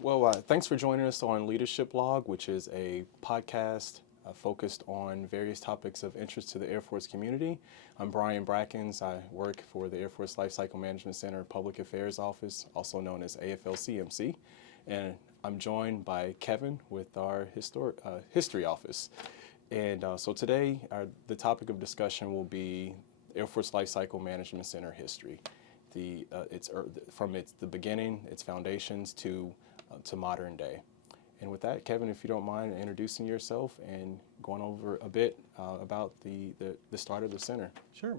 Thanks for joining us on Leadership Log, which is a podcast focused on various topics of interest to the Air Force community. I'm Brian Brackens. I work for the Air Force Lifecycle Management Center Public Affairs Office, also known as AFLCMC. And I'm joined by Kevin with our history office. And so today, the topic of discussion will be Air Force Lifecycle Management Center history. From the beginning, its foundations to modern day. And with that, Kevin, if you don't mind introducing yourself and going over a bit about the start of the center. Sure.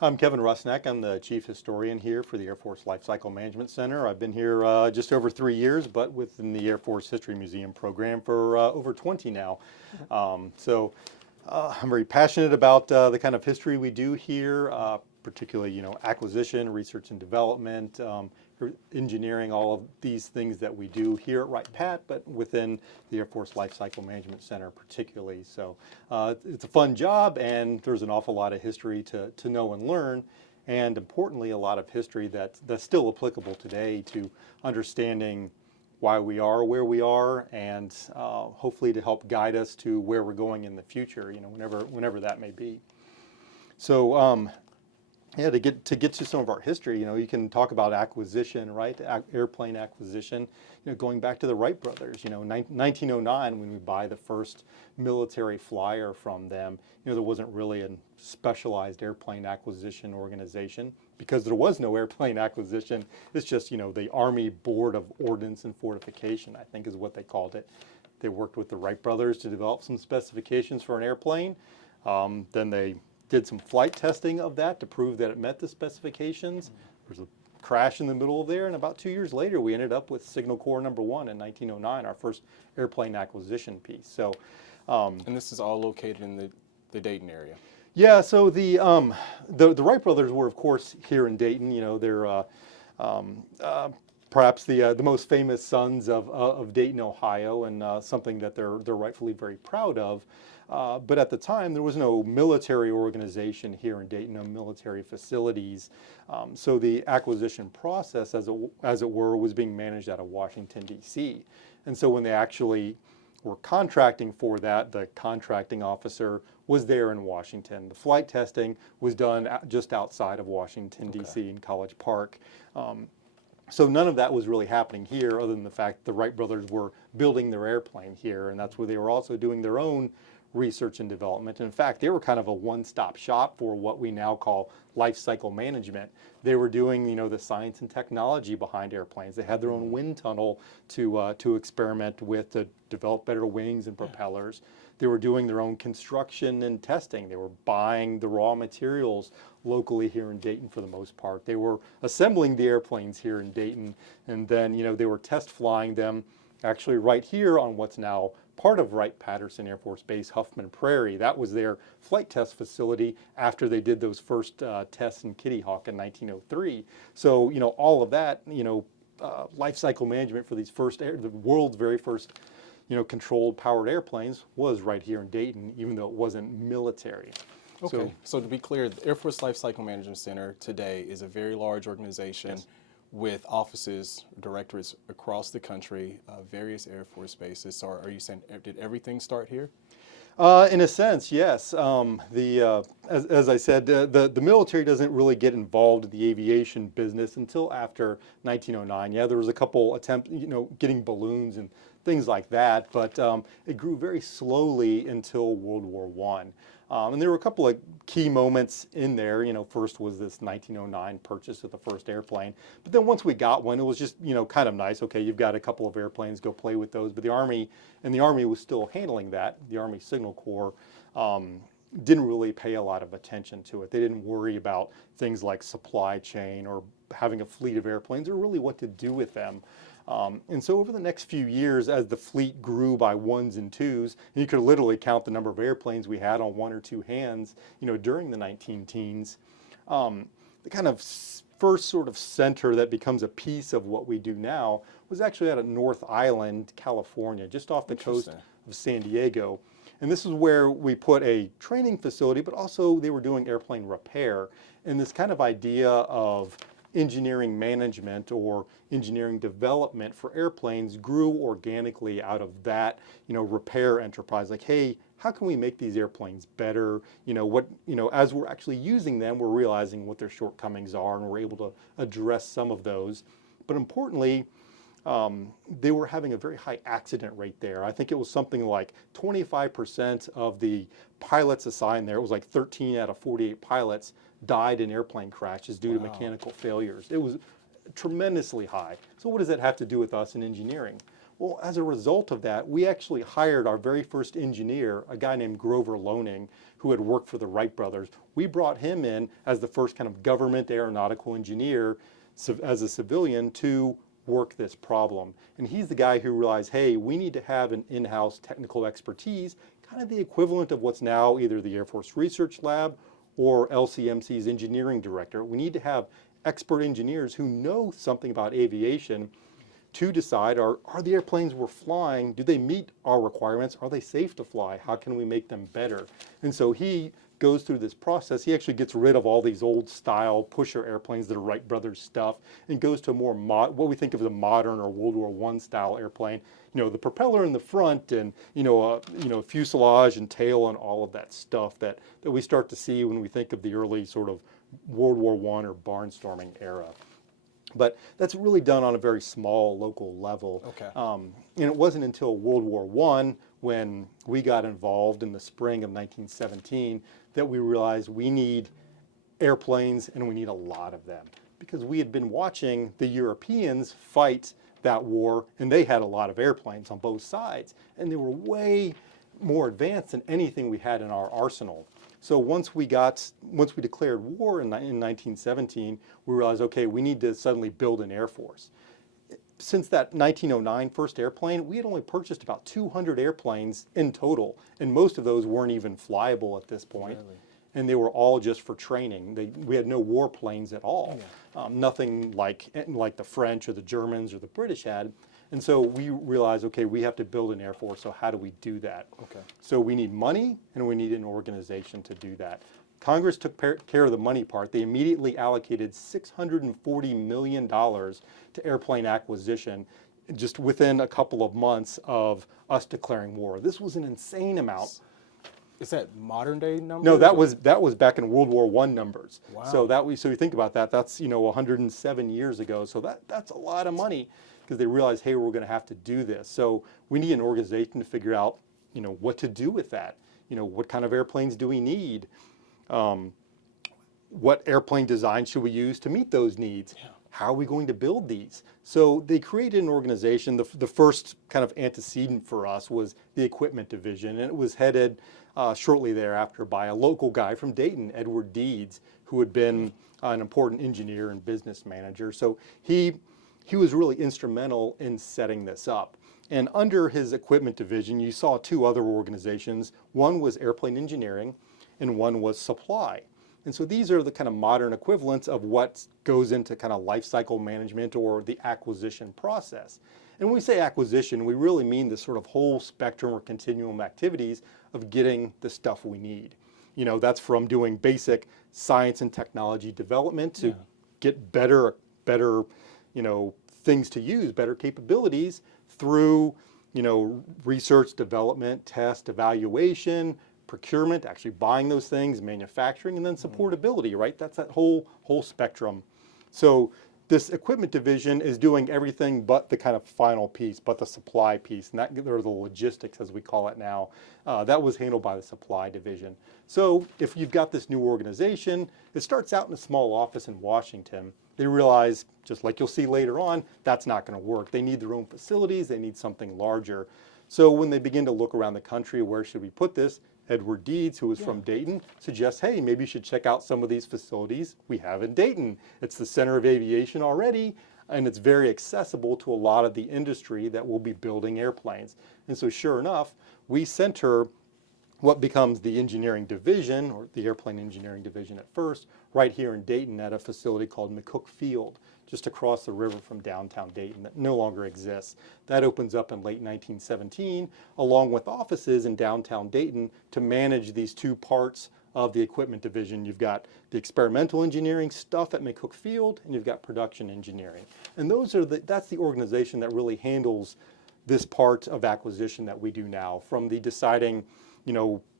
I'm Kevin Rusnak. I'm the chief historian here for the Air Force Lifecycle Management Center. I've been here just over 3 years, but within the Air Force History Museum program for over 20 now. I'm very passionate about the kind of history we do here, particularly, acquisition, research and development, engineering, all of these things that we do here at Wright-Patt, but within the Air Force Lifecycle Management Center particularly. So it's a fun job, and there's an awful lot of history to know and learn, and importantly, a lot of history that's still applicable today to understanding why we are where we are, and hopefully to help guide us to where we're going in the future, whenever that may be. So to get to some of our history, you can talk about acquisition, right? Airplane acquisition, going back to the Wright brothers. 1909, when we buy the first military flyer from them, there wasn't really a specialized airplane acquisition organization because there was no airplane acquisition. It's just, the Army Board of Ordnance and Fortification, I think is what they called it. They worked with the Wright brothers to develop some specifications for an airplane. Then they did some flight testing of that to prove that it met the specifications. There was a crash in the middle of there, and about 2 years later, we ended up with Signal Corps number 1 in 1909, our first airplane acquisition piece. So, and this is all located in the Dayton area. Yeah. So the Wright brothers were, of course, here in Dayton. They're perhaps the most famous sons of Dayton, Ohio, and something that they're rightfully very proud of. But at the time, there was no military organization here in Dayton, no military facilities. So the acquisition process, as it were, was being managed out of Washington, D.C. And so when they actually were contracting for that, the contracting officer was there in Washington. The flight testing was done just outside of Washington, D.C. in College Park. So none of that was really happening here, other than the fact the Wright brothers were building their airplane here, and that's where they were also doing their own research and development. And in fact, they were kind of a one-stop shop for what we now call life cycle management. They were doing, the science and technology behind airplanes. They had their own wind tunnel to experiment with, to develop better wings and propellers. They were doing their own construction and testing. They were buying the raw materials locally here in Dayton for the most part. They were assembling the airplanes here in Dayton, and then, they were test flying them actually right here on what's now part of Wright-Patterson Air Force Base, Huffman Prairie. That was their flight test facility after they did those first tests in Kitty Hawk in 1903. So, all of that, life cycle management for these the world's very first, controlled powered airplanes was right here in Dayton, even though it wasn't military. Okay, so to be clear, the Air Force Lifecycle Management Center today is a very large organization. Yes. With offices, directorates across the country, various Air Force bases. So are you saying, did everything start here? In a sense, yes. As I said, the military doesn't really get involved in the aviation business until after 1909. Yeah, there was a couple attempts, getting balloons and things like that, but it grew very slowly until World War I. And there were a couple of key moments in there. First was this 1909 purchase of the first airplane. But then once we got one, it was just, kind of nice. Okay, you've got a couple of airplanes, go play with those. But the Army was still handling that. The Army Signal Corps didn't really pay a lot of attention to it. They didn't worry about things like supply chain or having a fleet of airplanes or really what to do with them. And so over the next few years, as the fleet grew by ones and twos, and you could literally count the number of airplanes we had on one or two hands, during the 19-teens, the kind of first sort of center that becomes a piece of what we do now was actually out at North Island, California, just off the coast of San Diego. And this is where we put a training facility, but also they were doing airplane repair. And this kind of idea of engineering management or engineering development for airplanes grew organically out of that, repair enterprise. Like, hey, how can we make these airplanes better? As we're actually using them, we're realizing what their shortcomings are, and we're able to address some of those. But importantly, they were having a very high accident rate there. I think it was something like 25% of the pilots assigned there, it was like 13 out of 48 pilots died in airplane crashes due to mechanical failures. It was tremendously high. So what does that have to do with us in engineering? Well, as a result of that, we actually hired our very first engineer, a guy named Grover Loaning, who had worked for the Wright brothers. We brought him in as the first kind of government aeronautical engineer as a civilian to work this problem. And he's the guy who realized, hey, we need to have an in-house technical expertise, kind of the equivalent of what's now either the Air Force Research Lab or LCMC's engineering director. We need to have expert engineers who know something about aviation to decide, are the airplanes we're flying, do they meet our requirements? Are they safe to fly? How can we make them better? And so he goes through this process. He actually gets rid of all these old style pusher airplanes that are Wright brothers stuff and goes to a more what we think of as a modern or World War I style airplane. The propeller in the front and fuselage and tail and all of that stuff that we start to see when we think of the early sort of World War I or barnstorming era. But that's really done on a very small local level. Okay. And it wasn't until World War I, when we got involved in the spring of 1917, that we realized we need airplanes and we need a lot of them. Because we had been watching the Europeans fight that war, and they had a lot of airplanes on both sides. And they were way more advanced than anything we had in our arsenal. So once we declared war in 1917, we realized, okay, we need to suddenly build an Air Force. Since that 1909 first airplane, we had only purchased about 200 airplanes in total, and most of those weren't even flyable at this point. Really? And they were all just for training. We had no warplanes at all. Yeah. Nothing like the French or the Germans or the British had. And so we realized, okay, we have to build an Air Force, so how do we do that? Okay. So we need money and we need an organization to do that. Congress took care of the money part. They immediately allocated $640 million to airplane acquisition just within a couple of months of us declaring war. This was an insane amount. Is that modern day numbers? No, that was back in World War I numbers. Wow. So you think about that, that's 107 years ago. So that's a lot of money, because they realized, hey, we're going to have to do this. So we need an organization to figure out, what to do with that. What kind of airplanes do we need? What airplane design should we use to meet those needs? Yeah. How are we going to build these? So they created an organization. The first kind of antecedent for us was the equipment division, and it was headed shortly thereafter by a local guy from Dayton, Edward Deeds, who had been an important engineer and business manager. So he was really instrumental in setting this up. And under his equipment division, you saw two other organizations. One was airplane engineering, and one was supply. And so these are the kind of modern equivalents of what goes into kind of life cycle management or the acquisition process. And when we say acquisition, we really mean this sort of whole spectrum or continuum activities of getting the stuff we need. That's from doing basic science and technology development to get better, things to use, better capabilities through, research, development, test, evaluation, procurement, actually buying those things, manufacturing, and then supportability, right? That's that whole spectrum. So this equipment division is doing everything but the kind of final piece, but the supply piece, and that, or the logistics as we call it now. That was handled by the supply division. So if you've got this new organization, it starts out in a small office in Washington. They realize, just like you'll see later on, that's not going to work. They need their own facilities, they need something larger. So when they begin to look around the country, where should we put this? Edward Deeds, who is from Dayton, suggests, hey, maybe you should check out some of these facilities we have in Dayton. It's the center of aviation already, and it's very accessible to a lot of the industry that will be building airplanes. And so sure enough, we center what becomes the engineering division, or the airplane engineering division at first, right here in Dayton at a facility called McCook Field, just across the river from downtown Dayton, that no longer exists. That opens up in late 1917, along with offices in downtown Dayton to manage these two parts of the equipment division. You've got the experimental engineering stuff at McCook Field, and you've got production engineering. And that's the organization that really handles this part of acquisition that we do now, from the deciding,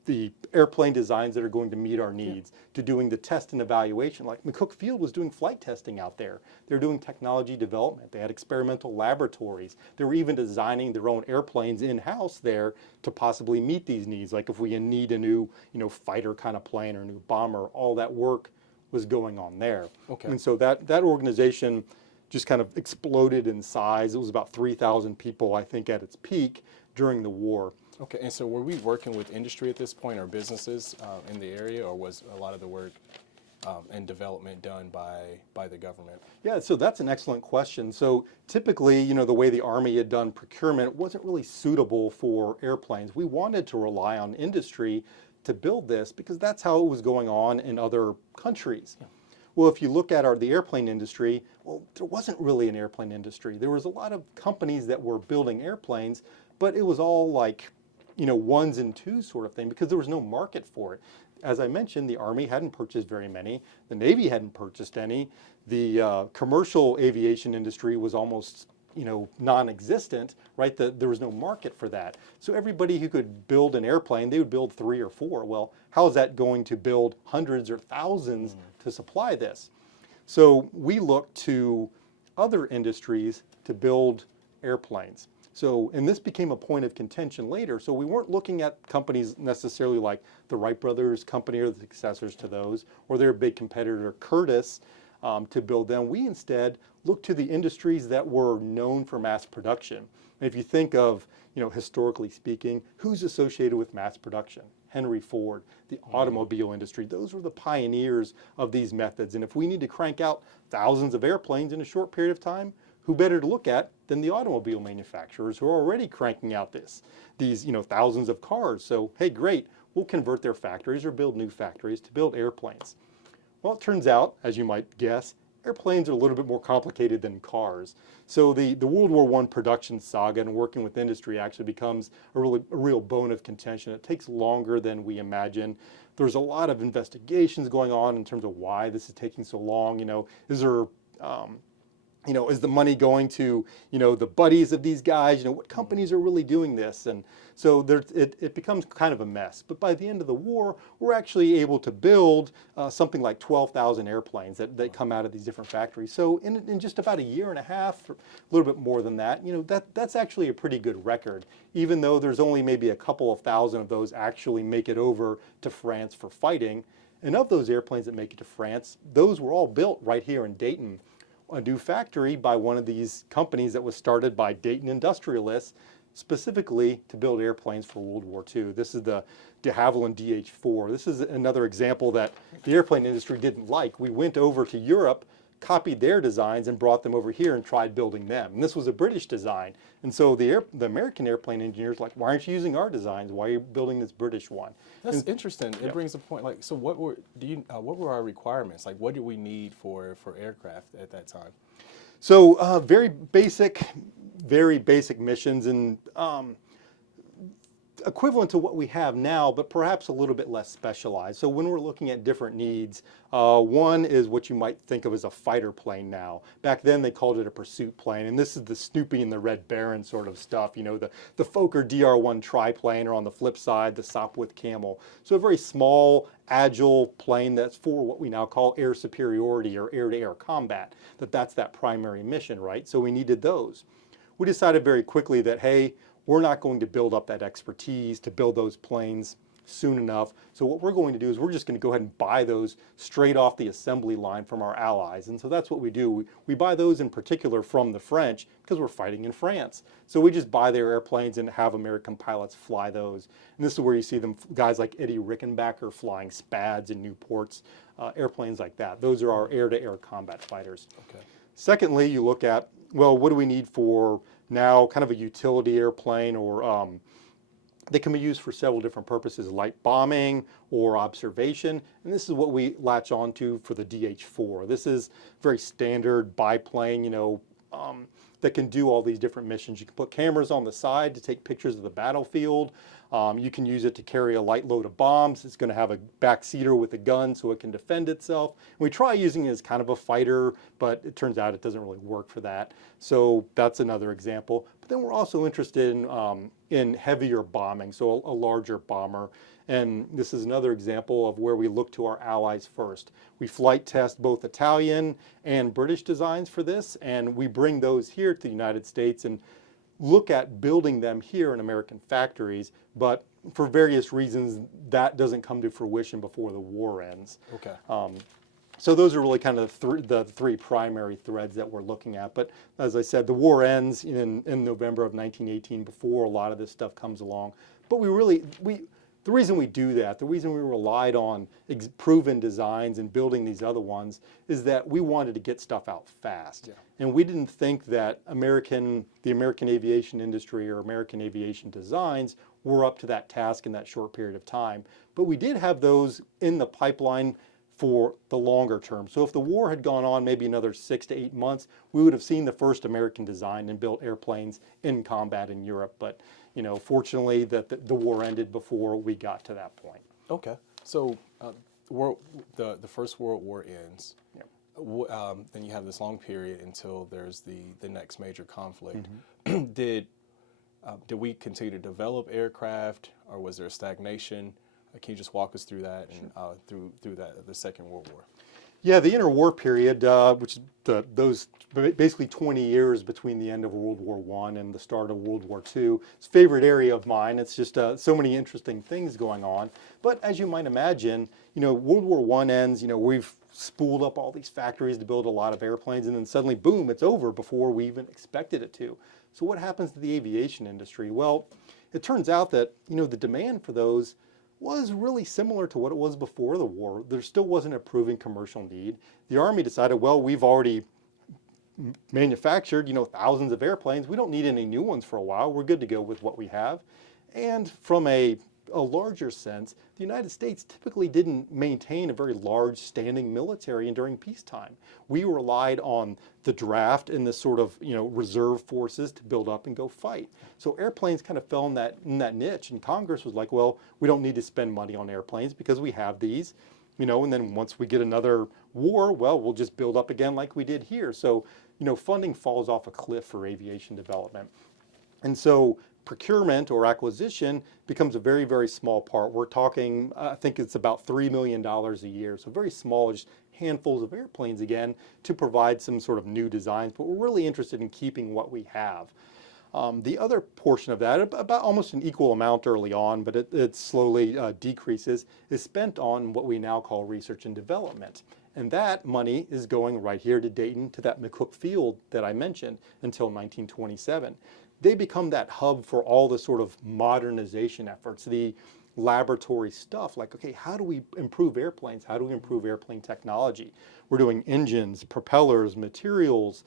the airplane designs that are going to meet our needs, to doing the test and evaluation. Like McCook Field was doing flight testing out there. They were doing technology development. They had experimental laboratories. They were even designing their own airplanes in-house there to possibly meet these needs. Like if we need a new, fighter kind of plane or a new bomber, all that work was going on there. Okay. And so that organization just kind of exploded in size. It was about 3,000 people, I think, at its peak during the war. Okay, and so were we working with industry at this point, or businesses in the area, or was a lot of the work and development done by the government? Yeah, so that's an excellent question. So typically, the way the Army had done procurement wasn't really suitable for airplanes. We wanted to rely on industry to build this because that's how it was going on in other countries. Yeah. Well, if you look at the airplane industry, well, there wasn't really an airplane industry. There was a lot of companies that were building airplanes, but it was all like, ones and twos sort of thing, because there was no market for it. As I mentioned, the Army hadn't purchased very many. The Navy hadn't purchased any. The commercial aviation industry was almost, non-existent, right? There was no market for that. So everybody who could build an airplane, they would build 3 or 4. Well, how is that going to build hundreds or thousands to supply this? So we looked to other industries to build airplanes. So, and this became a point of contention later. So we weren't looking at companies necessarily like the Wright Brothers company or the successors to those, or their big competitor Curtiss, to build them. We instead looked to the industries that were known for mass production. And if you think of, historically speaking, who's associated with mass production? Henry Ford, the automobile industry. Those were the pioneers of these methods. And if we need to crank out thousands of airplanes in a short period of time, who better to look at than the automobile manufacturers who are already cranking out these thousands of cars. So, hey, great, we'll convert their factories or build new factories to build airplanes. Well, it turns out, as you might guess, airplanes are a little bit more complicated than cars. So the World War I production saga and working with industry actually becomes a real bone of contention. It takes longer than we imagine. There's a lot of investigations going on in terms of why this is taking so long. Is there is the money going to, the buddies of these guys? What companies are really doing this? And so it becomes kind of a mess. But by the end of the war, we're actually able to build something like 12,000 airplanes that come out of these different factories. So in just about a year and a half, a little bit more than that, that's actually a pretty good record, even though there's only maybe a couple of thousand of those actually make it over to France for fighting. And of those airplanes that make it to France, those were all built right here in Dayton, a new factory by one of these companies that was started by Dayton industrialists specifically to build airplanes for World War II. This is the de Havilland DH-4. This is another example that the airplane industry didn't like. We went over to Europe, copied their designs, and brought them over here and tried building them. And this was a British design. And so the American airplane engineers like, why aren't you using our designs? Why are you building this British one? That's interesting. It brings a point. Like, so what were our requirements? Like, what did we need for aircraft at that time? So very basic missions, and equivalent to what we have now, but perhaps a little bit less specialized. So when we're looking at different needs, one is what you might think of as a fighter plane now. Back then they called it a pursuit plane, and this is the Snoopy and the Red Baron sort of stuff, the Fokker DR-1 triplane, or on the flip side, the Sopwith Camel. So a very small, agile plane that's for what we now call air superiority or air-to-air combat, that's that primary mission, right? So we needed those. We decided very quickly that, hey, we're not going to build up that expertise to build those planes soon enough. So what we're going to do is we're just going to go ahead and buy those straight off the assembly line from our allies. And so that's what we do. We buy those in particular from the French because we're fighting in France. So we just buy their airplanes and have American pilots fly those. And this is where you see them, guys like Eddie Rickenbacker flying Spads and Newports, airplanes like that. Those are our air-to-air combat fighters. Okay. Secondly, you look at, well, what do we need for now kind of a utility airplane, or they can be used for several different purposes, light bombing or observation. And this is what we latch on to for the DH-4. This is very standard biplane, that can do all these different missions. You can put cameras on the side to take pictures of the battlefield. You can use it to carry a light load of bombs. It's going to have a backseater with a gun so it can defend itself. We try using it as kind of a fighter, but it turns out it doesn't really work for that. So that's another example. But then we're also interested in heavier bombing, so a larger bomber. And this is another example of where we look to our allies first. We flight test both Italian and British designs for this, and we bring those here to the United States and look at building them here in American factories, but for various reasons that doesn't come to fruition before the war ends. Okay. So those are really kind of the three primary threads that we're looking at. But as I said, the war ends in November of 1918 before a lot of this stuff comes along. But the reason we do that, the reason we relied on proven designs and building these other ones is that we wanted to get stuff out fast. Yeah. And we didn't think that the American aviation industry or American aviation designs were up to that task in that short period of time. But we did have those in the pipeline for the longer term. So if the war had gone on maybe another 6 to 8 months, we would have seen the first American design and built airplanes in combat in Europe. But fortunately, the war ended before we got to that point. Okay. So the First World War ends. Yeah. Then you have this long period until there's the next major conflict. Mm-hmm. Did we continue to develop aircraft, or was there a stagnation? Can you just walk us through that and through the Second World War? Yeah, the interwar period, which is those basically 20 years between the end of World War I and the start of World War II. It's a favorite area of mine. It's just so many interesting things going on. But as you might imagine, World War I ends, we've spooled up all these factories to build a lot of airplanes, and then suddenly, boom, it's over before we even expected it to. So what happens to the aviation industry? Well, it turns out that, the demand for those was really similar to what it was before the war. There still wasn't a proven commercial need. The Army decided, well, we've already manufactured, thousands of airplanes. We don't need any new ones for a while. We're good to go with what we have. And from a larger sense, the United States typically didn't maintain a very large standing military and during peacetime. We relied on the draft and this sort of reserve forces to build up and go fight. So airplanes kind of fell in that niche, and Congress was like, well, we don't need to spend money on airplanes because we have these, and then once we get another war, well, we'll just build up again like we did here. So funding falls off a cliff for aviation development. And so procurement or acquisition becomes a very, very small part. We're talking, I think it's about $3 million a year. So very small, just handfuls of airplanes again to provide some sort of new designs. But we're really interested in keeping what we have. The other portion of that, about almost an equal amount early on, but it slowly decreases, is spent on what we now call research and development. And that money is going right here to Dayton, to that McCook Field that I mentioned, until 1927. They become that hub for all the sort of modernization efforts, the laboratory stuff, like, okay, how do we improve airplanes? How do we improve airplane technology? We're doing engines, propellers, materials,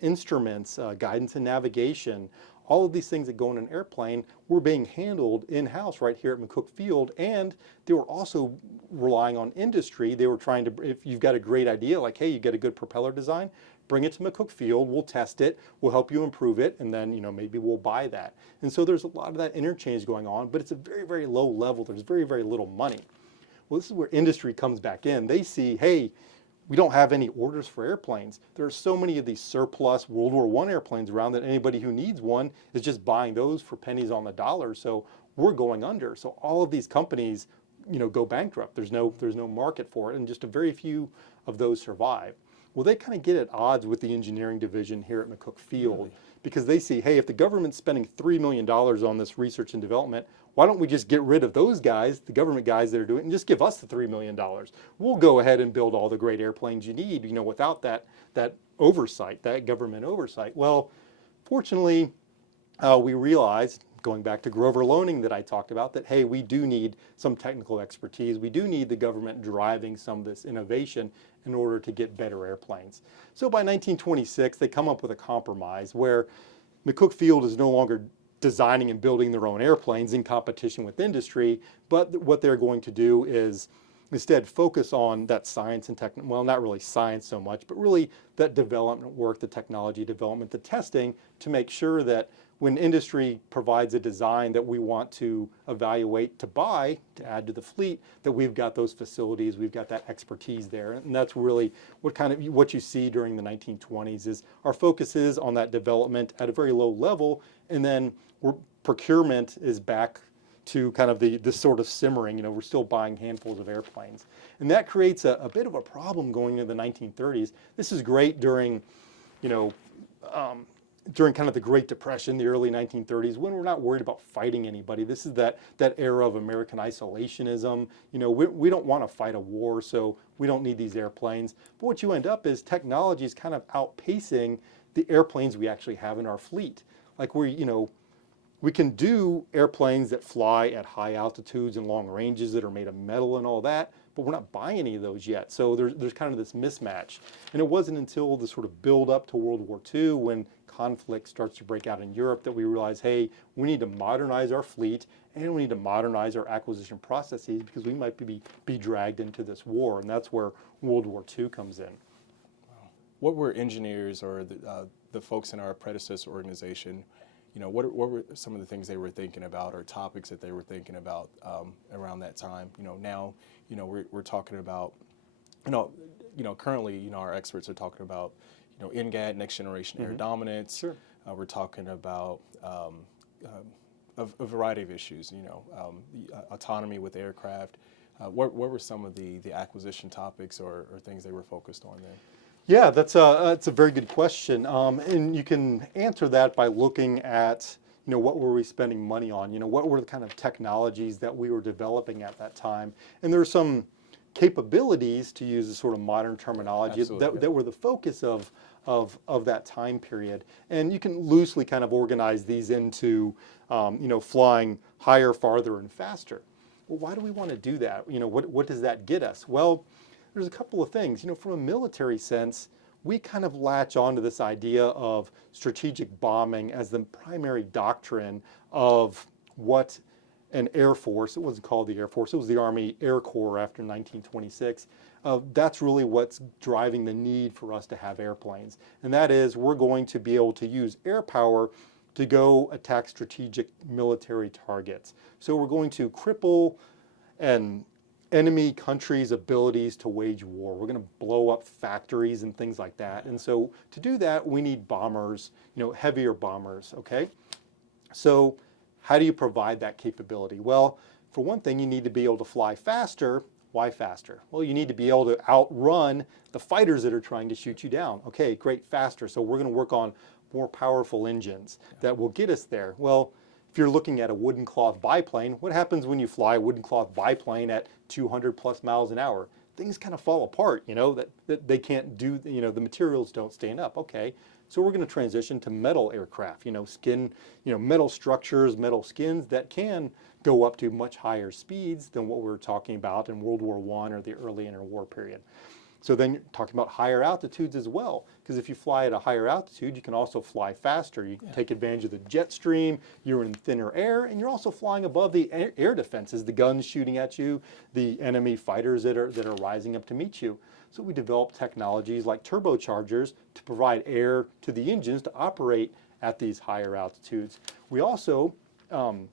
instruments, guidance and navigation. All of these things that go in an airplane were being handled in-house right here at McCook Field, and they were also relying on industry. They were trying to, if you've got a great idea, like, hey, you get a good propeller design, bring it to McCook Field, we'll test it, we'll help you improve it, and then maybe we'll buy that. And so there's a lot of that interchange going on, but it's a very, very low level. There's very, very little money. Well, this is where industry comes back in. They see, hey, we don't have any orders for airplanes. There are so many of these surplus World War I airplanes around that anybody who needs one is just buying those for pennies on the dollar. So we're going under. So all of these companies, go bankrupt. There's no market for it, and just a very few of those survive. Well, they kind of get at odds with the engineering division here at McCook Field, because they see, hey, if the government's spending $3 million on this research and development, why don't we just get rid of those guys, the government guys that are doing it, and just give us the $3 million? We'll go ahead and build all the great airplanes you need, without that oversight, that government oversight. Well, fortunately, we realized, going back to Grover loaning that I talked about, that, hey, we do need some technical expertise. We do need the government driving some of this innovation in order to get better airplanes. So by 1926, they come up with a compromise where McCook Field is no longer designing and building their own airplanes in competition with industry, but what they're going to do is instead focus on that science and tech, well, not really science so much, but really that development work, the technology development, the testing, to make sure that when industry provides a design that we want to evaluate to buy, to add to the fleet, that we've got those facilities, we've got that expertise there. And that's really what you see during the 1920s is our focus is on that development at a very low level, and then procurement is back to kind of this sort of simmering. You know, we're still buying handfuls of airplanes. And that creates a bit of a problem going into the 1930s. This is great during, during kind of the Great Depression, the early 1930s, when we're not worried about fighting anybody. This is that era of American isolationism. You know, we don't want to fight a war, so we don't need these airplanes. But what you end up is technology is kind of outpacing the airplanes we actually have in our fleet. Like we can do airplanes that fly at high altitudes and long ranges that are made of metal and all that, but we're not buying any of those yet. So there's kind of this mismatch. And it wasn't until the sort of build up to World War II, when conflict starts to break out in Europe, that we realize, hey, we need to modernize our fleet and we need to modernize our acquisition processes, because we might be dragged into this war. And that's where World War II comes in. What were engineers or the folks in our predecessor organization, what were some of the things they were thinking about, or topics that they were thinking about around that time? Now, we're talking about, currently, our experts are talking about, NGAD, next generation air dominance. Sure. We're talking about a variety of issues, autonomy with aircraft. What were some of the acquisition topics or things they were focused on then? Yeah, that's a very good question, and you can answer that by looking at what were we spending money on, what were the kind of technologies that we were developing at that time, and there are some capabilities, to use a sort of modern terminology, that were the focus of that time period. And you can loosely kind of organize these into flying higher, farther, and faster. Well, why do we want to do that? What does that get us? Well, there's a couple of things. From a military sense, we kind of latch onto this idea of strategic bombing as the primary doctrine of what an Air Force, it wasn't called the Air Force, it was the Army Air Corps after 1926. That's really what's driving the need for us to have airplanes. And that is, we're going to be able to use air power to go attack strategic military targets. So we're going to cripple an enemy country's abilities to wage war. We're going to blow up factories and things like that. And so to do that, we need bombers, heavier bombers, okay? So how do you provide that capability? Well, for one thing, you need to be able to fly faster. Why faster? Well, you need to be able to outrun the fighters that are trying to shoot you down. Okay, great, faster. So we're going to work on more powerful engines that will get us there. Well, if you're looking at a wooden cloth biplane, what happens when you fly a wooden cloth biplane at 200 plus miles an hour? Things kind of fall apart, that they can't do, the materials don't stand up. Okay, so we're going to transition to metal aircraft, metal structures, metal skins that can go up to much higher speeds than what we were talking about in World War I or the early interwar period. So then you're talking about higher altitudes as well, because if you fly at a higher altitude, you can also fly faster. You can take advantage of the jet stream, you're in thinner air, and you're also flying above the air defenses, the guns shooting at you, the enemy fighters that are rising up to meet you. So we developed technologies like turbochargers to provide air to the engines to operate at these higher altitudes. We also, and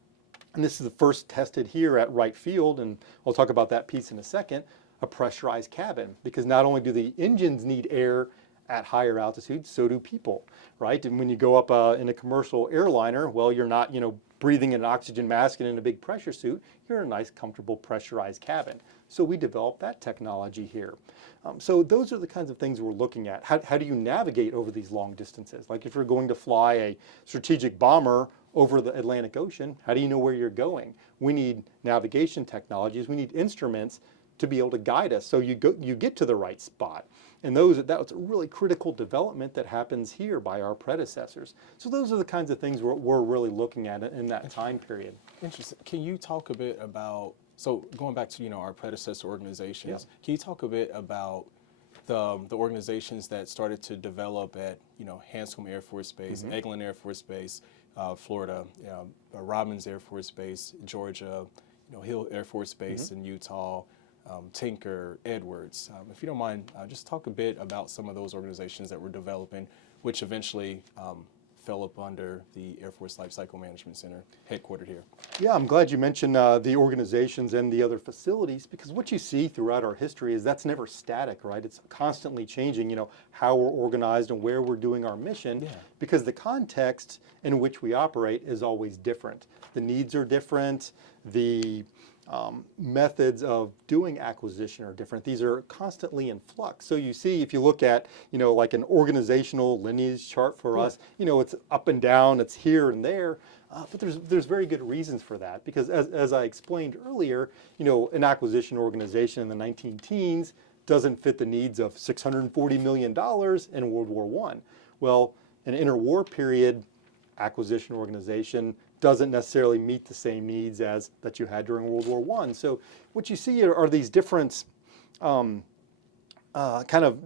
this is the first tested here at Wright Field, and I'll talk about that piece in a second, a pressurized cabin, because not only do the engines need air at higher altitudes, so do people, right? And when you go up in a commercial airliner, well, you're not, breathing in an oxygen mask and in a big pressure suit. You're in a nice, comfortable, pressurized cabin. So we developed that technology here. So those are the kinds of things we're looking at. How do you navigate over these long distances? Like if you're going to fly a strategic bomber over the Atlantic Ocean, how do you know where you're going? We need navigation technologies. We need instruments to be able to guide us so you get to the right spot. And that was a really critical development that happens here by our predecessors. So those are the kinds of things we're really looking at in that time period. Interesting. Can you talk a bit about, so going back to our predecessor organizations, can you talk a bit about the organizations that started to develop at Hanscom Air Force Base, Eglin Air Force Base, Florida, Robins Air Force Base, Georgia, Hill Air Force Base in Utah, Tinker, Edwards. If you don't mind, just talk a bit about some of those organizations that were developing, which eventually fell up under the Air Force Lifecycle Management Center, headquartered here. Yeah, I'm glad you mentioned the organizations and the other facilities, because what you see throughout our history is that's never static, right? It's constantly changing, how we're organized and where we're doing our mission, because the context in which we operate is always different. The needs are different, the methods of doing acquisition are different. These are constantly in flux. So you see, if you look at, like an organizational lineage chart for us, it's up and down, it's here and there, but there's very good reasons for that, because as I explained earlier, an acquisition organization in the 19-teens doesn't fit the needs of $640 million in World War I. Well, an interwar period acquisition organization doesn't necessarily meet the same needs as that you had during World War I. So what you see are these different kind of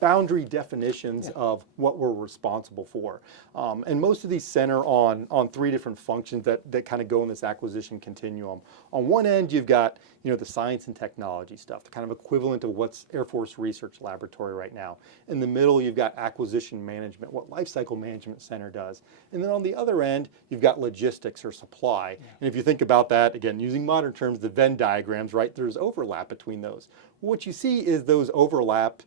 boundary definitions of what we're responsible for. And most of these center on three different functions that kind of go in this acquisition continuum. On one end, you've got the science and technology stuff, the kind of equivalent of what's Air Force Research Laboratory right now. In the middle, you've got acquisition management, what Lifecycle Management Center does. And then on the other end, you've got logistics or supply. And if you think about that, again, using modern terms, the Venn diagrams, right, there's overlap between those. What you see is those overlap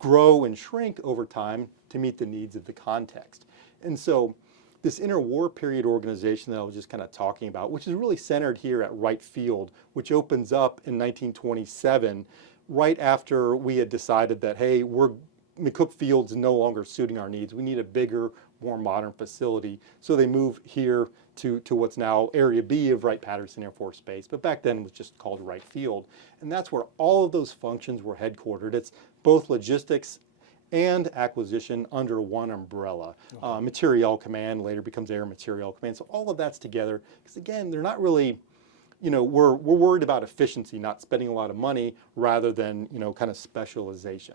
grow and shrink over time to meet the needs of the context. And so this interwar period organization that I was just kind of talking about, which is really centered here at Wright Field, which opens up in 1927, right after we had decided that, hey, McCook Field's no longer suiting our needs. We need a bigger, more modern facility. So they move here to what's now Area B of Wright-Patterson Air Force Base, but back then it was just called Wright Field. And that's where all of those functions were headquartered. It's both logistics and acquisition under one umbrella. Materiel Command later becomes Air Materiel Command. So all of that's together, because again, they're not really, we're worried about efficiency, not spending a lot of money, rather than, kind of specialization.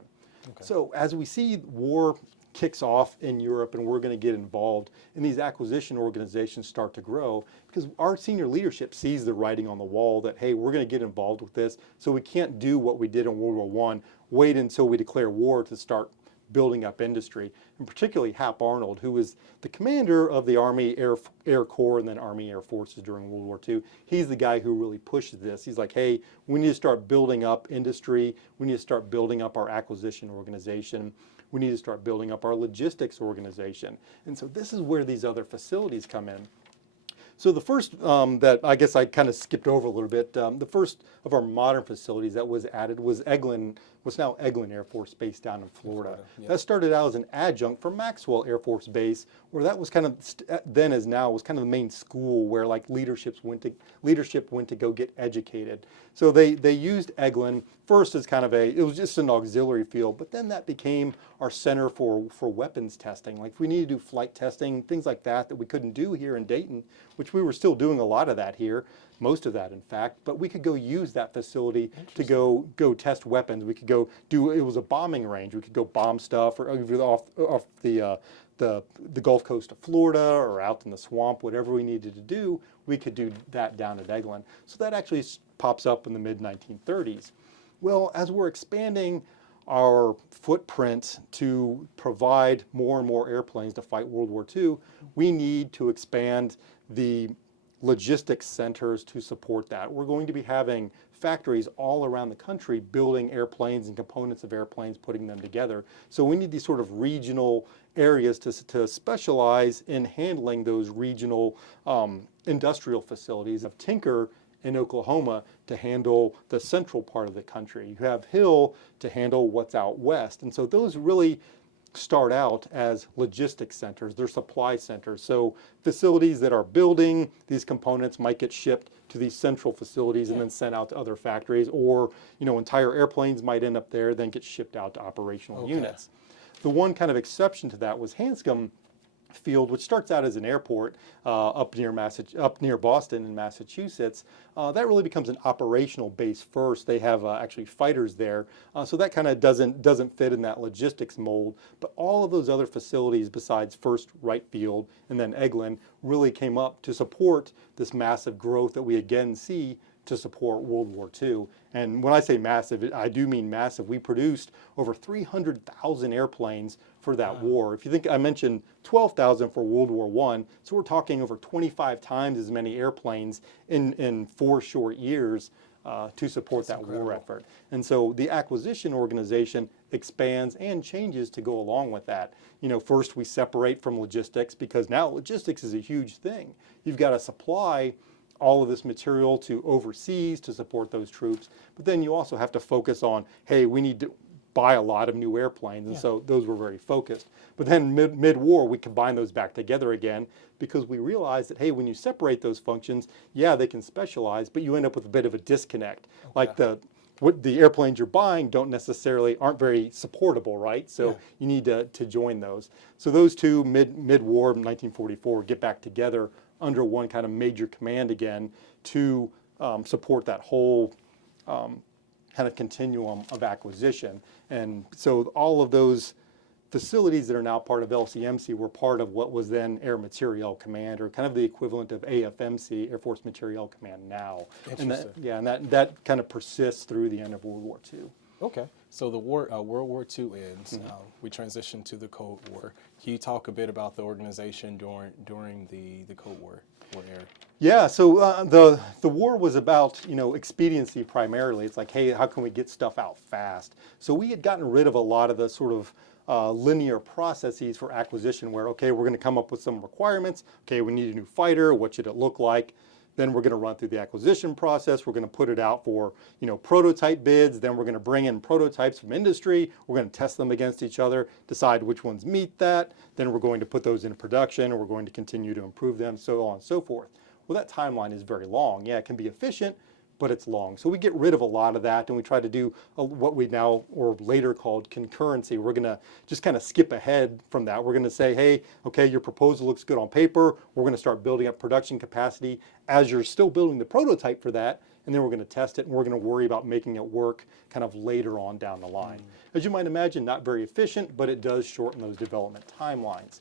So as we see war kicks off in Europe and we're going to get involved, and these acquisition organizations start to grow, because our senior leadership sees the writing on the wall that, hey, we're going to get involved with this, so we can't do what we did in World War I, wait until we declare war to start building up industry. And particularly Hap Arnold, who was the commander of the Army Air Corps and then Army Air Forces during World War II. He's the guy who really pushes this. He's like, hey, we need to start building up industry. We need to start building up our acquisition organization. We need to start building up our logistics organization. And so this is where these other facilities come in. So the first that I guess I kind of skipped over a little bit, the first of our modern facilities that was added was Eglin, what's now Eglin Air Force Base down in Florida. That started out as an adjunct for Maxwell Air Force Base, where that was kind of, then as now, was kind of the main school where like leadership went to go get educated. So they used Eglin first as kind of it was just an auxiliary field, but then that became our center for weapons testing. Like if we need to do flight testing, things like that we couldn't do here in Dayton, which we were still doing a lot of that here, most of that in fact, but we could go use that facility to go test weapons. We could go do, it was a bombing range. We could go bomb stuff or off the Gulf Coast of Florida or out in the swamp, whatever we needed to do, we could do that down at Eglin. So that actually pops up in the mid-1930s. Well, as we're expanding our footprint to provide more and more airplanes to fight World War II, we need to expand the logistics centers to support that. We're going to be having factories all around the country building airplanes and components of airplanes, putting them together. So we need these sort of regional areas to specialize in handling those regional industrial facilities. Of Tinker in Oklahoma to handle the central part of the country. You have Hill to handle what's out west. And so those really start out as logistics centers, they're supply centers. So facilities that are building these components might get shipped to these central facilities and then sent out to other factories, or entire airplanes might end up there, then get shipped out to operational units. The one kind of exception to that was Hanscom Field, which starts out as an airport up near Boston in Massachusetts. That really becomes an operational base first. They have actually fighters there, so that kind of doesn't fit in that logistics mold. But all of those other facilities besides first Wright Field and then Eglin really came up to support this massive growth that we again see to support World War II. And when I say massive, I do mean massive. We produced over 300,000 airplanes for that war. If you think, I mentioned 12,000 for World War I, so we're talking over 25 times as many airplanes in 4 short years to support that war effort. And so the acquisition organization expands and changes to go along with that. You know, first we separate from logistics, because now logistics is a huge thing. You've got to supply all of this material to overseas to support those troops, but then you also have to focus on, hey, we need to buy a lot of new airplanes, and so those were very focused. But then mid-war, we combine those back together again, because we realized that, hey, when you separate those functions, yeah, they can specialize, but you end up with a bit of a disconnect. Like the airplanes you're buying aren't very supportable, right? So you need to join those. So those two mid-war, 1944, get back together under one kind of major command again to support that whole kind of continuum of acquisition. And so all of those facilities that are now part of LCMC were part of what was then Air Materiel Command, or kind of the equivalent of AFMC, Air Force Materiel Command now. And that kind of persists through the end of World War II. Okay, so the war, World War II ends. We transition to the Cold War. Can you talk a bit about the organization during the Cold War era? Yeah, so the war was about, you know, expediency primarily. It's like, hey, how can we get stuff out fast? So we had gotten rid of a lot of the sort of linear processes for acquisition, where, okay, we're going to come up with some requirements. Okay, we need a new fighter. What should it look like? Then we're going to run through the acquisition process. We're going to put it out for, you know, prototype bids. Then we're going to bring in prototypes from industry. We're going to test them against each other, decide which ones meet that. Then we're going to put those into production, and we're going to continue to improve them, so on and so forth. Well, that timeline is very long. Yeah, it can be efficient, but it's long. So we get rid of a lot of that, and we try to do what we now or later called concurrency. We're going to just kind of skip ahead from that. We're going to say, hey, okay, your proposal looks good on paper. We're going to start building up production capacity as you're still building the prototype for that, and then we're going to test it, and we're going to worry about making it work kind of later on down the line. As you might imagine, not very efficient, but it does shorten those development timelines.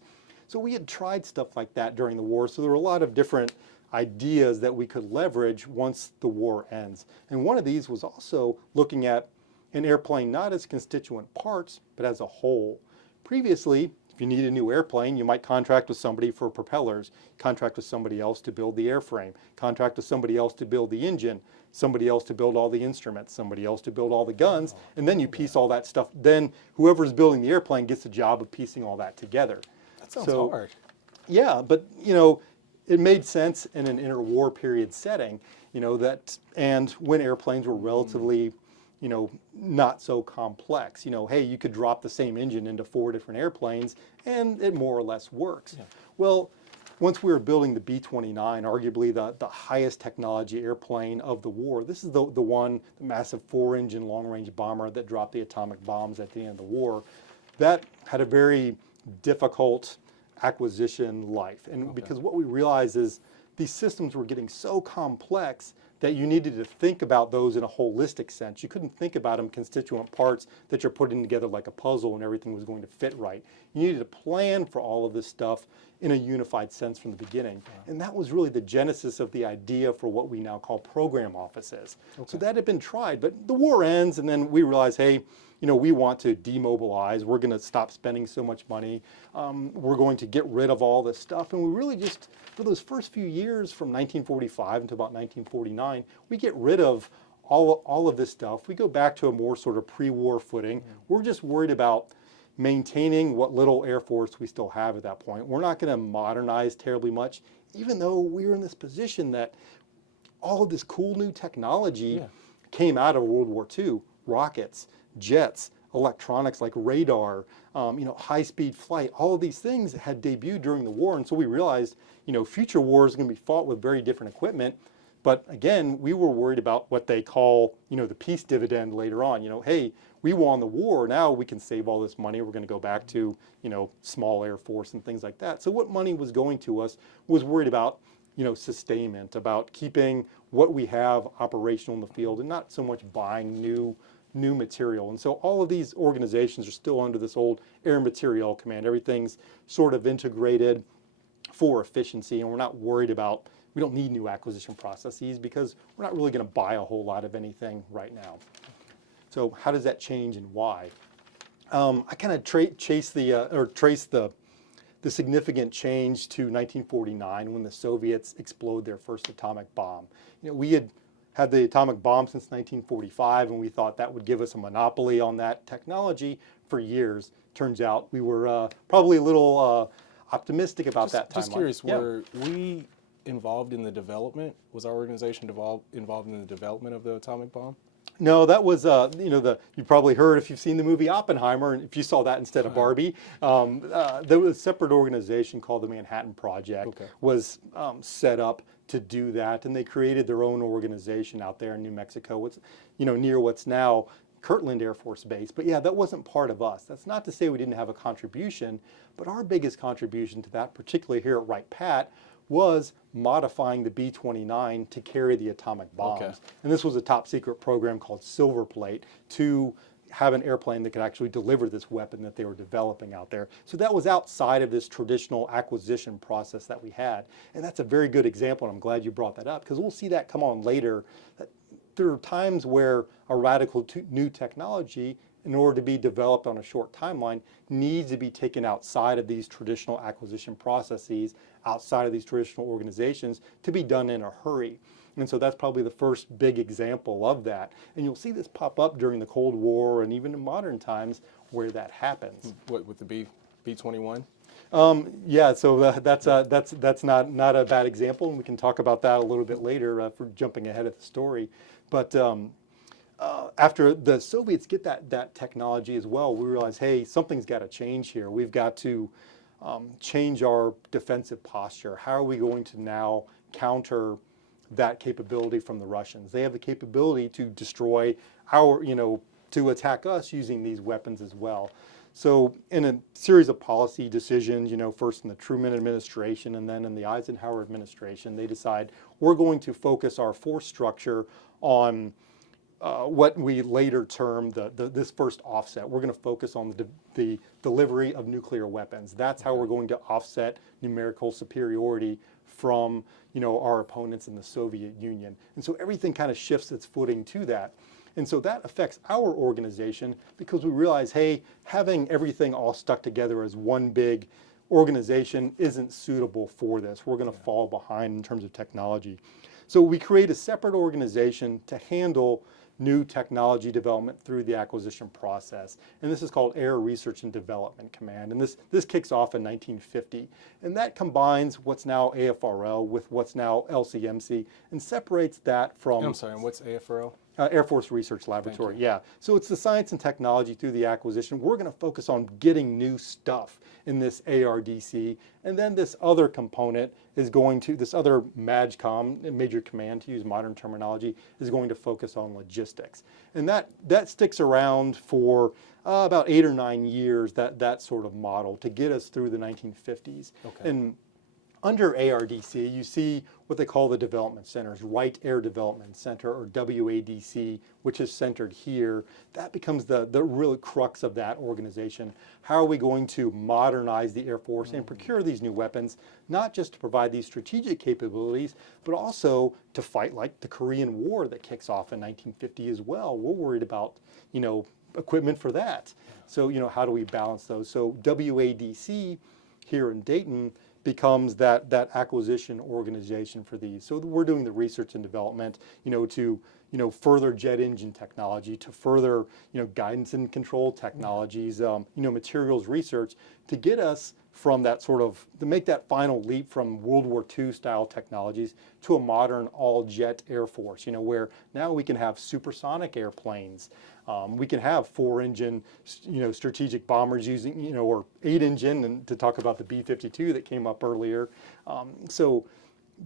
So we had tried stuff like that during the war, so there were a lot of different ideas that we could leverage once the war ends. And one of these was also looking at an airplane not as constituent parts, but as a whole. Previously, if you need a new airplane, you might contract with somebody for propellers, contract with somebody else to build the airframe, contract with somebody else to build the engine, somebody else to build all the instruments, somebody else to build all the guns, and then you piece all that stuff. Then whoever's building the airplane gets the job of piecing all that together. That sounds hard. Yeah, but you know, it made sense in an interwar period setting, you know, that, and when airplanes were relatively, you know, not so complex. You know, hey, you could drop the same engine into 4 different airplanes and it more or less works. Yeah. Well, once we were building the B-29, arguably the highest technology airplane of the war, this is the massive 4-engine long-range bomber that dropped the atomic bombs at the end of the war. That had a very difficult acquisition life. And because what we realized is these systems were getting so complex that you needed to think about those in a holistic sense. You couldn't think about them constituent parts that you're putting together like a puzzle and everything was going to fit right. You needed to plan for all of this stuff in a unified sense from the beginning. And that was really the genesis of the idea for what we now call program offices. So that had been tried, but the war ends and then we realize, hey, you know, we want to demobilize. We're going to stop spending so much money. We're going to get rid of all this stuff. And we really just, for those first few years from 1945 until about 1949, we get rid of all of this stuff. We go back to a more sort of pre-war footing. We're just worried about maintaining what little Air Force we still have at that point. We're not going to modernize terribly much, even though we're in this position that all of this cool new technology came out of World War II. Rockets, jets, electronics like radar, you know, high-speed flight, all of these things had debuted during the war. And so we realized, you know, future wars are going to be fought with very different equipment. But again, we were worried about what they call, you know, the peace dividend later on. You know, hey, we won the war. Now we can save all this money. We're going to go back to, you know, small Air Force and things like that. So what money was going to us was worried about, you know, sustainment, about keeping what we have operational in the field and not so much buying new material. And so all of these organizations are still under this old Air Materiel Command. Everything's sort of integrated for efficiency, and we're not worried about we don't need new acquisition processes because we're not really going to buy a whole lot of anything right now. So how does that change and why? I kind of trace the significant change to 1949 when the Soviets explode their first atomic bomb. We had the atomic bomb since 1945, and we thought that would give us a monopoly on that technology for years. Turns out we were probably a little optimistic about that timeline. Just curious, were we involved in the development? Was our organization involved in the development of the atomic bomb? No, that was, you probably heard if you've seen the movie Oppenheimer, and if you saw that instead of Barbie, there was a separate organization called the Manhattan Project was set up to do that, and they created their own organization out there in New Mexico, near what's now Kirtland Air Force Base. But yeah, that wasn't part of us. That's not to say we didn't have a contribution, but our biggest contribution to that, particularly here at Wright-Patt, was modifying the B-29 to carry the atomic bombs. And this was a top secret program called Silver Plate to have an airplane that could actually deliver this weapon that they were developing out there. So that was outside of this traditional acquisition process that we had. And that's a very good example, and I'm glad you brought that up, because we'll see that come on later. That there are times where a radical new technology, in order to be developed on a short timeline, needs to be taken outside of these traditional acquisition processes, outside of these traditional organizations, to be done in a hurry. And so that's probably the first big example of that. And you'll see this pop up during the Cold War and even in modern times where that happens. What, with the B-21? Yeah, so that's not a bad example, and we can talk about that a little bit later for jumping ahead of the story. But after the Soviets get that technology as well, we realize, hey, something's got to change here. We've got to change our defensive posture. How are we going to now counter that capability from the Russians? They have the capability to destroy to attack us using these weapons as well. So in a series of policy decisions, first in the Truman administration and then in the Eisenhower administration, they decide we're going to focus our force structure on what we later termed this first offset. We're going to focus on the delivery of nuclear weapons. That's how we're going to offset numerical superiority from our opponents in the Soviet Union. And so everything kind of shifts its footing to that. And so that affects our organization because we realize, hey, having everything all stuck together as one big organization isn't suitable for this. We're going to fall behind in terms of technology. So we create a separate organization to handle new technology development through the acquisition process. And this is called Air Research and Development Command. And this kicks off in 1950. And that combines what's now AFRL with what's now LCMC and separates that from... I'm sorry, and what's AFRL? Air Force Research Laboratory, yeah. So it's the science and technology through the acquisition. We're going to focus on getting new stuff in this ARDC. And then this other component is this other MAJCOM, Major Command to use modern terminology, is going to focus on logistics. And that sticks around for about 8 or 9 years, that sort of model, to get us through the 1950s. And under ARDC, you see what they call the development centers, Wright Air Development Center, or WADC, which is centered here. That becomes the real crux of that organization. How are we going to modernize the Air Force and procure these new weapons, not just to provide these strategic capabilities, but also to fight like the Korean War that kicks off in 1950 as well. We're worried about, equipment for that. So, how do we balance those? So WADC here in Dayton becomes that acquisition organization for these. So we're doing the research and development, to further jet engine technology, to further guidance and control technologies, materials research, to get us from that to make that final leap from World War II style technologies to a modern all-jet Air Force, where now we can have supersonic airplanes. We can have 4-engine, strategic bombers using, or 8-engine, and to talk about the B-52 that came up earlier. So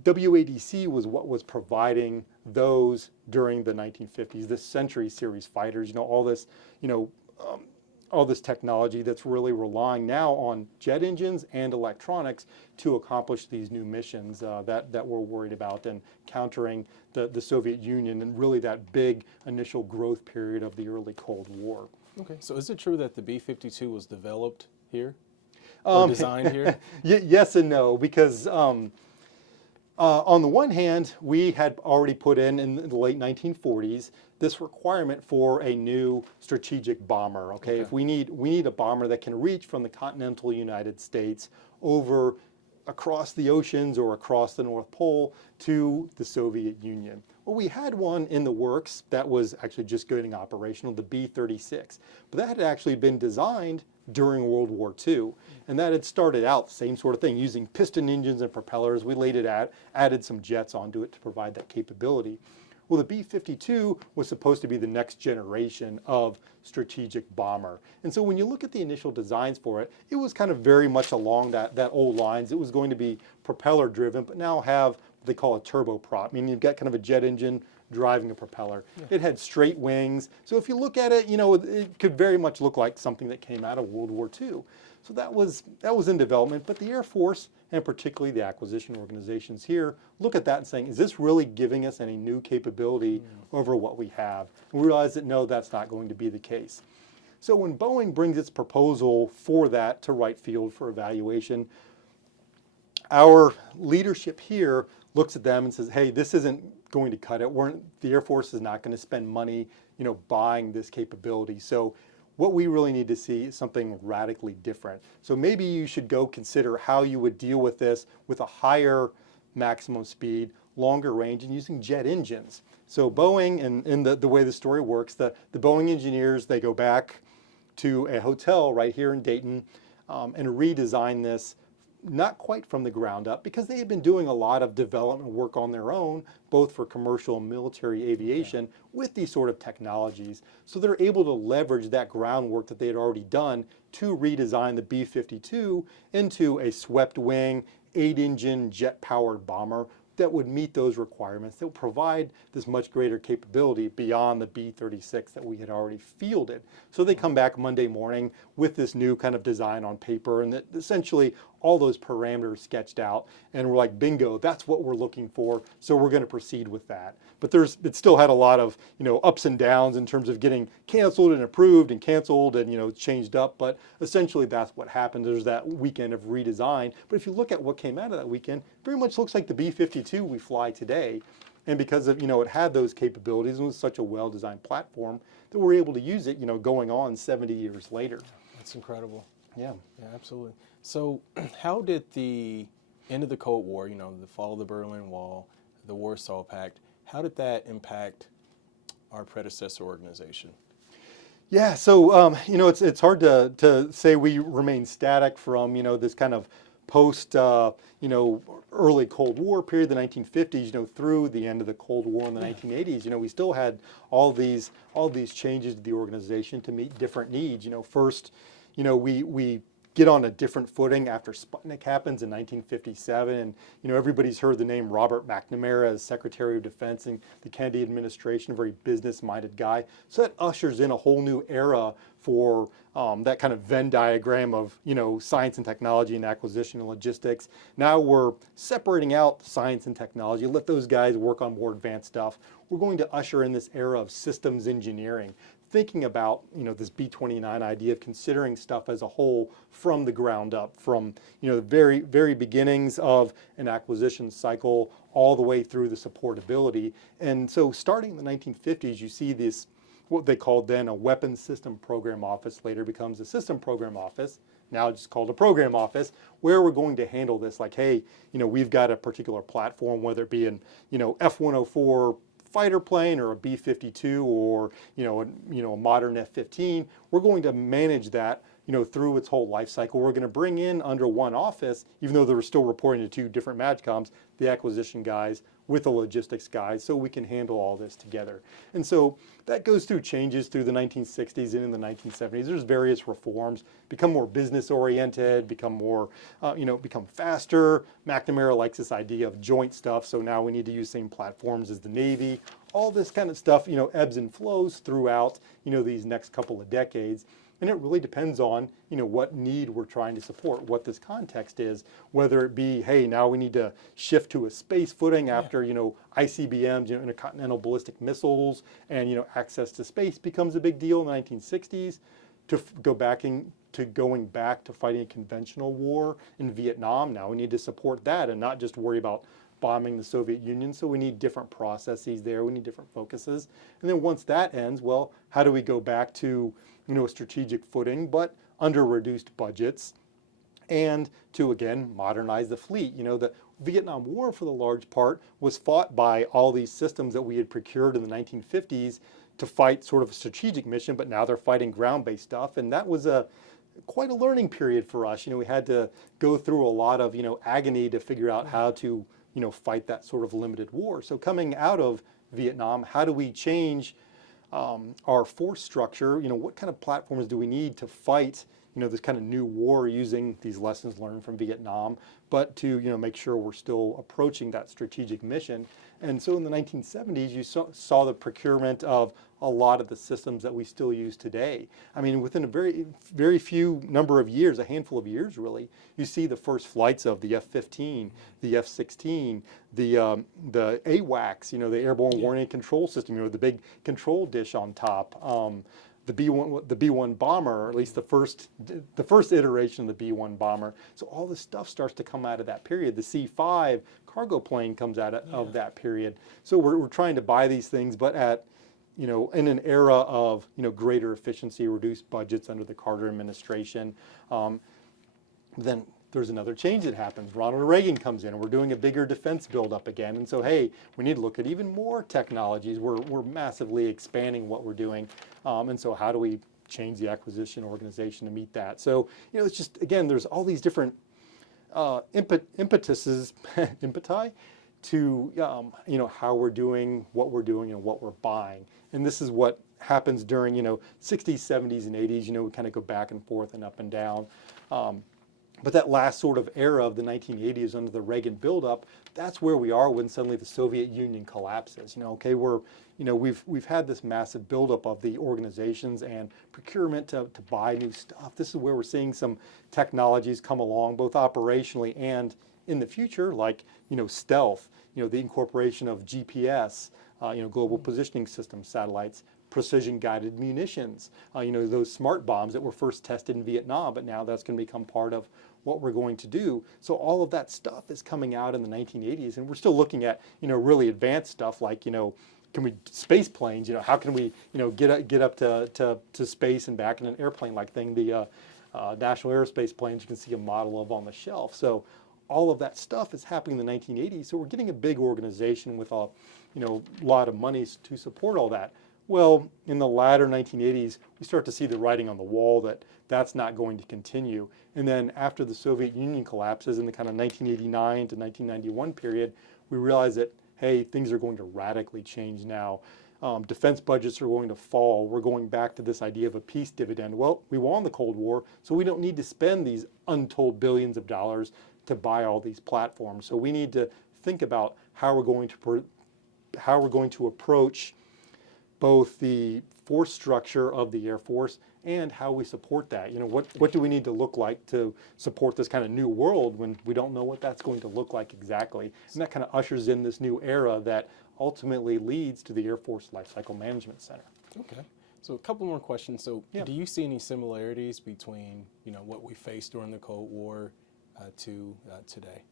WADC was what was providing those during the 1950s, this Century Series fighters, all this technology that's really relying now on jet engines and electronics to accomplish these new missions that we're worried about, and countering the Soviet Union and really that big initial growth period of the early Cold War. Okay, so is it true that the B-52 was developed here or designed here? Yes and no, because On the one hand, we had already put in the late 1940s this requirement for a new strategic bomber. Okay, if we need a bomber that can reach from the continental United States over across the oceans or across the North Pole to the Soviet Union. Well, we had one in the works that was actually just getting operational, the B-36, but that had actually been designed during World War II, and that had started out same sort of thing, using piston engines and propellers. We later added some jets onto it to provide that capability. Well, the B-52 was supposed to be the next generation of strategic bomber. And so when you look at the initial designs for it, it was kind of very much along that old lines. It was going to be propeller driven, but now have what they call a turboprop, meaning you've got kind of a jet engine driving a propeller. Yeah. It had straight wings. So if you look at it, it could very much look like something that came out of World War II. So that was in development, but the Air Force, and particularly the acquisition organizations here, look at that and saying, is this really giving us any new capability over what we have? And we realize that no, that's not going to be the case. So when Boeing brings its proposal for that to Wright Field for evaluation, our leadership here looks at them and says, hey, this isn't going to cut it. The Air Force is not going to spend money, buying this capability. So what we really need to see is something radically different. So maybe you should go consider how you would deal with this with a higher maximum speed, longer range, and using jet engines. So Boeing, and the way the story works, the Boeing engineers, they go back to a hotel right here in Dayton and redesign this, not quite from the ground up, because they had been doing a lot of development work on their own, both for commercial and military aviation, with these sort of technologies. So they're able to leverage that groundwork that they had already done to redesign the B-52 into a swept wing, 8-engine jet-powered bomber that would meet those requirements, that would provide this much greater capability beyond the B-36 that we had already fielded. So they come back Monday morning with this new kind of design on paper, and that essentially all those parameters sketched out, and we're like, bingo, that's what we're looking for, so we're going to proceed with that. But it still had a lot of ups and downs in terms of getting canceled and approved and canceled and changed up, but essentially that's what happened. There's that weekend of redesign. But if you look at what came out of that weekend, very much looks like the B-52 we fly today. And because of it had those capabilities and was such a well-designed platform that we're able to use it going on 70 years later. That's incredible. Yeah. Yeah, absolutely. So how did the end of the Cold War, the fall of the Berlin Wall, the Warsaw Pact, how did that impact our predecessor organization? Yeah, so it's hard to say we remain static from this kind of post early Cold War period, the 1950s, through the end of the Cold War in the 1980s. We still had all these changes to the organization to meet different needs. First, we get on a different footing after Sputnik happens in 1957, and everybody's heard the name Robert McNamara as Secretary of Defense in the Kennedy administration, a very business-minded guy. So that ushers in a whole new era for that kind of Venn diagram of science and technology and acquisition and logistics. Now we're separating out science and technology, let those guys work on more advanced stuff. We're going to usher in this era of systems engineering, thinking about this B-29 idea of considering stuff as a whole from the ground up, from the very, very beginnings of an acquisition cycle all the way through the supportability. And so starting in the 1950s, you see this, what they called then a weapons system program office, later becomes a system program office, now just called a program office, where we're going to handle this. Like, hey, we've got a particular platform, whether it be an F-104 fighter plane or a B-52 or a modern F-15, we're going to manage that through its whole life cycle. We're going to bring in under one office, even though they were still reporting to two different MAGCOMs, the acquisition guys with the logistics guys, so we can handle all this together. And so that goes through changes through the 1960s and in the 1970s. There's various reforms, become more business oriented, become more, become faster. McNamara likes this idea of joint stuff, so now we need to use same platforms as the Navy. All this kind of stuff, ebbs and flows throughout, these next couple of decades. And it really depends on, what need we're trying to support, what this context is, whether it be, hey, now we need to shift to a space footing after, ICBMs, intercontinental ballistic missiles, and, access to space becomes a big deal in the 1960s, to going back to fighting a conventional war in Vietnam. Now we need to support that and not just worry about bombing the Soviet Union, so we need different processes there, we need different focuses. And then once that ends, well, how do we go back to, a strategic footing, but under reduced budgets, and to, again, modernize the fleet? The Vietnam War, for the large part, was fought by all these systems that we had procured in the 1950s to fight sort of a strategic mission, but now they're fighting ground-based stuff, and that was quite a learning period for us. We had to go through a lot of, agony to figure out how to, fight that sort of limited war. So coming out of Vietnam, how do we change our force structure? What kind of platforms do we need to fight, this kind of new war using these lessons learned from Vietnam, but to, make sure we're still approaching that strategic mission. And so in the 1970s, you saw the procurement of a lot of the systems that we still use today. I mean, within a very, very few number of years, a handful of years really, you see the first flights of the F-15, the F-16, the AWACS, the Airborne Warning and Control System, the big control dish on top. The B-1 bomber, or at least the first iteration of the B-1 bomber. So all this stuff starts to come out of that period. The C-5 cargo plane comes out of that period. So we're trying to buy these things, but at, in an era of, greater efficiency, reduced budgets under the Carter administration. Then there's another change that happens. Ronald Reagan comes in, and we're doing a bigger defense buildup again. And so, hey, we need to look at even more technologies. We're massively expanding what we're doing. And so how do we change the acquisition organization to meet that? So, it's just, again, there's all these different impetuses, impeti, to, how we're doing, and what we're buying. And this is what happens during, 60s, 70s, and 80s. We kind of go back and forth and up and down. But that last sort of era of the 1980s under the Reagan buildup, that's where we are when suddenly the Soviet Union collapses. We've had this massive buildup of the organizations and procurement to buy new stuff. This is where we're seeing some technologies come along, both operationally and in the future, like stealth, the incorporation of GPS, global positioning system satellites, precision guided munitions, those smart bombs that were first tested in Vietnam, but now that's going to become part of what we're going to do. So all of that stuff is coming out in the 1980s, and we're still looking at, really advanced stuff like, can we, space planes, how can we, get up to space and back in an airplane-like thing, the National Aerospace planes you can see a model of on the shelf. So all of that stuff is happening in the 1980s, so we're getting a big organization with a, lot of money to support all that. Well, in the latter 1980s, we start to see the writing on the wall that that's not going to continue. And then after the Soviet Union collapses in the kind of 1989 to 1991 period, we realize that, hey, things are going to radically change now. Defense budgets are going to fall. We're going back to this idea of a peace dividend. Well, we won the Cold War, so we don't need to spend these untold billions of dollars to buy all these platforms. So we need to think about how we're going to approach both the force structure of the Air Force and how we support that. What do we need to look like to support this kind of new world when we don't know what that's going to look like exactly? And that kind of ushers in this new era that ultimately leads to the Air Force Lifecycle Management Center. Okay. So a couple more questions. So do you see any similarities between, what we faced during the Cold War to today?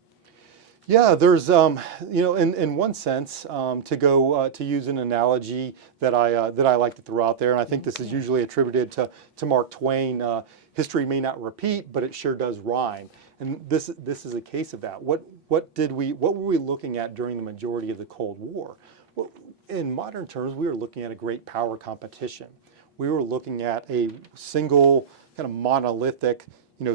Yeah, there's, in one sense, to use an analogy that I like to throw out there, and I think this is usually attributed to Mark Twain. History may not repeat, but it sure does rhyme. And this is a case of that. What were we looking at during the majority of the Cold War? Well, in modern terms, we were looking at a great power competition. We were looking at a single kind of monolithic,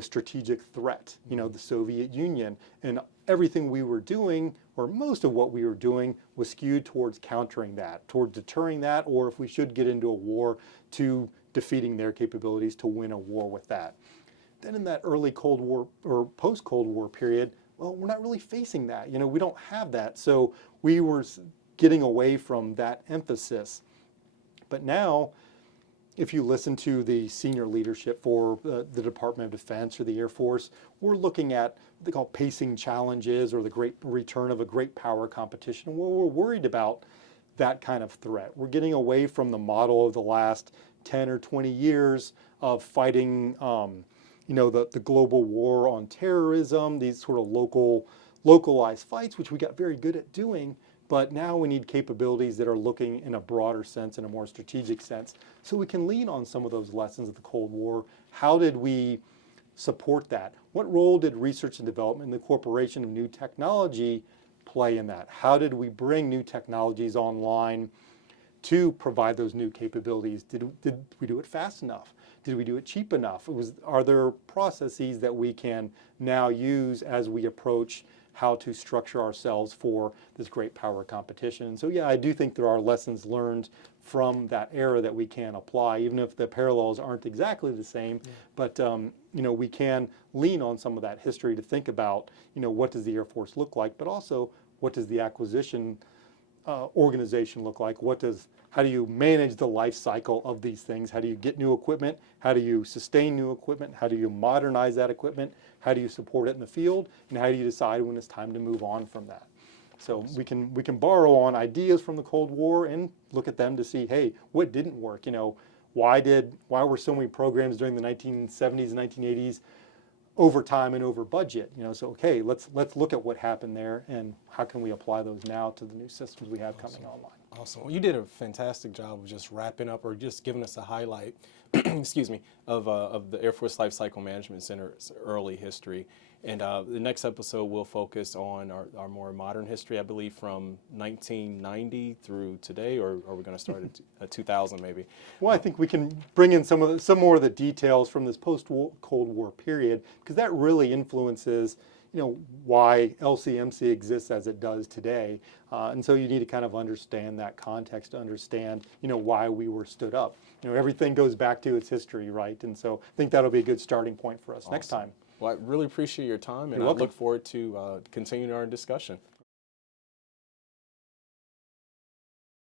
strategic threat, the Soviet Union. And everything we were doing, or most of what we were doing, was skewed towards countering that, towards deterring that, or if we should get into a war, to defeating their capabilities to win a war with that. Then in that early Cold War or post-Cold War period, well, we're not really facing that. We don't have that. So we were getting away from that emphasis. But now, if you listen to the senior leadership for the Department of Defense or the Air Force, we're looking at what they call pacing challenges or the great return of a great power competition. Well, we're worried about that kind of threat. We're getting away from the model of the last 10 or 20 years of fighting, the global war on terrorism, these sort of local localized fights, which we got very good at doing, but now we need capabilities that are looking in a broader sense, in a more strategic sense, so we can lean on some of those lessons of the Cold War. How did we support that? What role did research and development and the incorporation of new technology play in that? How did we bring new technologies online to provide those new capabilities? Did we do it fast enough? Did we do it cheap enough? Are there processes that we can now use as we approach how to structure ourselves for this great power competition? So yeah, I do think there are lessons learned from that era that we can apply, even if the parallels aren't exactly the same. Yeah. But we can lean on some of that history to think about, what does the Air Force look like, but also what does the acquisition organization look like? How do you manage the life cycle of these things? How do you get new equipment? How do you sustain new equipment? How do you modernize that equipment? How do you support it in the field? And how do you decide when it's time to move on from that? So we can borrow on ideas from the Cold War and look at them to see, hey, what didn't work? Why were so many programs during the 1970s and 1980s over time and over budget? So okay, let's look at what happened there and how can we apply those now to the new systems we have coming online. Awesome. Well, you did a fantastic job of just wrapping up or just giving us a highlight, excuse me, of the Air Force Life Cycle Management Center's early history. And the next episode will focus on our more modern history, I believe, from 1990 through today, or are we going to start at 2000 maybe? Well, I think we can bring in some more of the details from this post-Cold War period, because that really influences why LCMC exists as it does today. And so you need to kind of understand that context to understand, why we were stood up. Everything goes back to its history, right? And so I think that'll be a good starting point for us next time. Well, I really appreciate your time, and I look forward to continuing our discussion.